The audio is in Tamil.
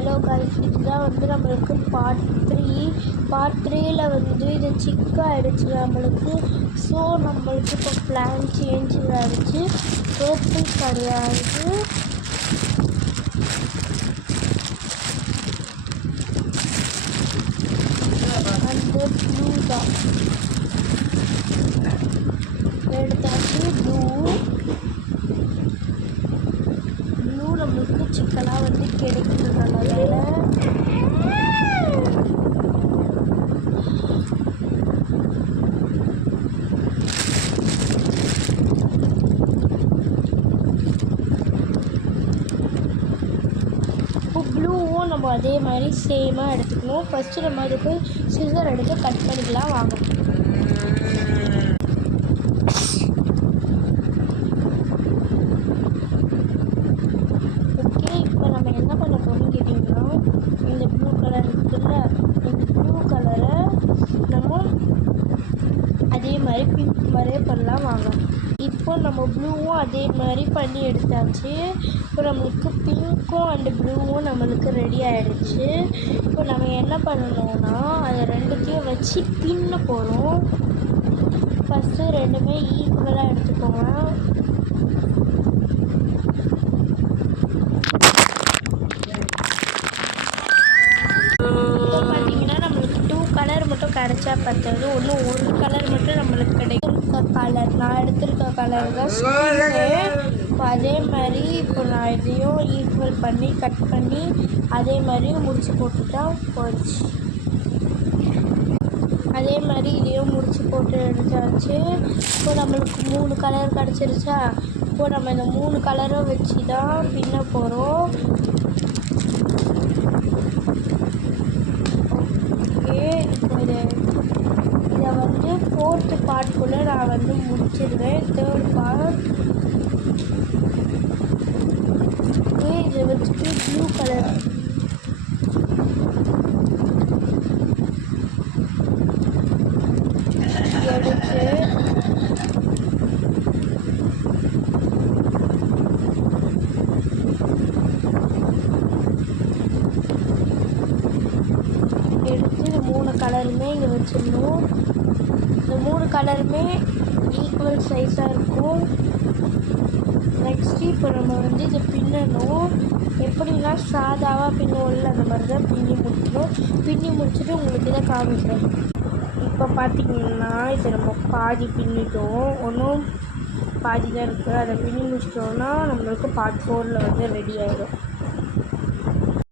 ஹலோ கைஸ், இதுதான் நம்மளுக்கு பார்ட் த்ரீல இது சிக்காக ஆகிடுச்சு நம்மளுக்கு. ஸோ நம்மளுக்கு இப்போ பிளான் சேஞ்ச் ஆகிடுச்சு. பர்பிள் கிடையாது, அந்த ப்ளூ தான் எடுத்தாச்சு. ப்ளூ நம்மளுக்கு சிக்கனாக கிடைக்கிறதுனால இப்போ ப்ளூவும் நம்ம அதே மாதிரி சேமாக எடுத்துக்கணும். ஃபஸ்ட்டு நம்ம அதுக்கு சிசர் எடுத்து கட் பண்ணிக்கலாம் வாங்க. ஓகே, இப்போ நம்ம என்ன பண்ண போகிறோம்னு கேட்டிங்கன்னா, இந்த ப்ளூ கலர் இருக்குல்ல, இந்த ப்ளூ கலரை நம்ம அதே மாதிரி பிங்க் மாதிரியே பண்ணலாம் வாங்க. இப்போ நம்ம ப்ளூவும் அதே மாதிரி பண்ணி எடுத்தாச்சு. இப்போ நம்மளுக்கு பிங்க்கும் அண்டு ப்ளூவும் நம்மளுக்கு ரெடி ஆகிடுச்சு. இப்போ நம்ம என்ன பண்ணணும்னா, அதை ரெண்டுத்தையும் வச்சு பின்ன போகிறோம். ஃபஸ்ட்டு ரெண்டுமே ஈக்குவலாக எடுத்துக்கோங்க. இப்போ பார்த்தீங்கன்னா நம்மளுக்கு 2 கலர் மட்டும் கிடைச்சா பத்தாது, ஒரு கலர் மட்டும் நம்மளுக்கு கிடைக்கும். கலர் நான் எடுத்திருக்க கலர் தான் ஸ்கின்னு. இப்போ அதே மாதிரி இப்போ நான் இதையும் ஈக்குவல் பண்ணி கட் பண்ணி அதே மாதிரி முடிச்சு போட்டுட்டா போயிடுச்சு. அதே மாதிரி இதையும் முடிச்சு போட்டு எடுத்தாச்சு. இப்போ நம்மளுக்கு 3 கலர் கிடச்சிருச்சா. இப்போ நம்ம இந்த 3 கலரை வச்சு தான் பின்ன போகிறோம். ஓகே, இப்போ இதை 4th பார்ட்குள்ளே நான் முடிச்சிடுவேன். 3rd பார்ட் இதை வச்சுட்டு ப்ளூ கலர் எடுத்து இந்த 3 கலருமே இங்கே வச்சிடணும். இந்த 3 கலருமே ஈக்குவல் சைஸாக இருக்கும். நெக்ஸ்ட்டு இப்போ நம்ம இதை பின்னணும். எப்படின்னா சாதாவாக பின்னுவோம்ல, அந்த மாதிரி தான் பின்னி முடிக்கணும். பின்னி முடிச்சுட்டு உங்களுக்கு இதை காமிக்கிறேன். இப்போ பார்த்தீங்கன்னா இதை நம்ம பாதி பின்னிட்டோம், ஒன்றும் பாதி தான் இருக்குது. அதை பின்னி முடிச்சிட்டோன்னா நம்மளுக்கு பார்ட் 4ல் ரெடி ஆகிடும்.